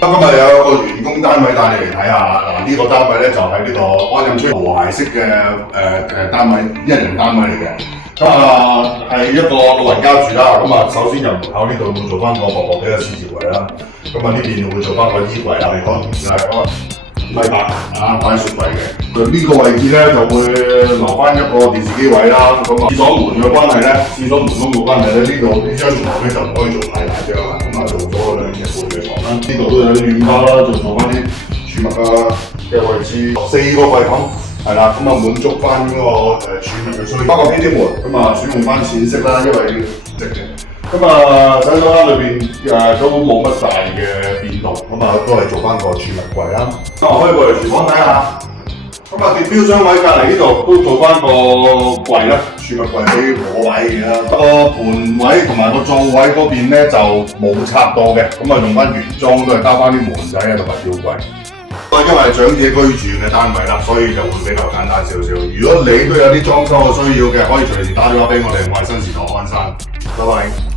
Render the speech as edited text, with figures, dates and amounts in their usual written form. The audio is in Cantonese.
今日有個員工單位帶你嚟睇下，嗱呢個單位咧就喺呢個安蔭村和諧式嘅單位，一人單位嚟嘅。咁係一個老人家住啦。咁首先入門口呢度會做翻個薄薄嘅廁紙櫃啦。呢邊會做翻個衣櫃啦，嚟講米八擺雪櫃嘅。呢個位置咧就會留翻一個電視機位啦。廁所門嘅關係咧，廁所門窿嘅關係咧，呢張床咧就唔可以做太大張啦。做咗2尺半嘅床啦，呢度都有啲軟包啦，就做翻啲儲物嘅位置，4個櫃桶係啦，滿足翻嗰個儲物嘅需要。包括呢啲門選用翻淺色啦，因為直嘅。洗手間裏邊都冇乜大嘅變動，都係做翻個儲物櫃啦。可以過嚟廚房睇下。電錶箱位隔離呢度都做翻個櫃啦，儲物櫃俾我位嘅啦。個盤位同埋個座位嗰邊咧就冇插到嘅，用翻原裝都係加翻啲門仔同埋吊櫃。因為係長者居住嘅單位啦，所以就會比較簡單少少。如果你都有啲裝修嘅需要嘅，可以隨時打電話俾我哋，我係新時代安生。拜拜。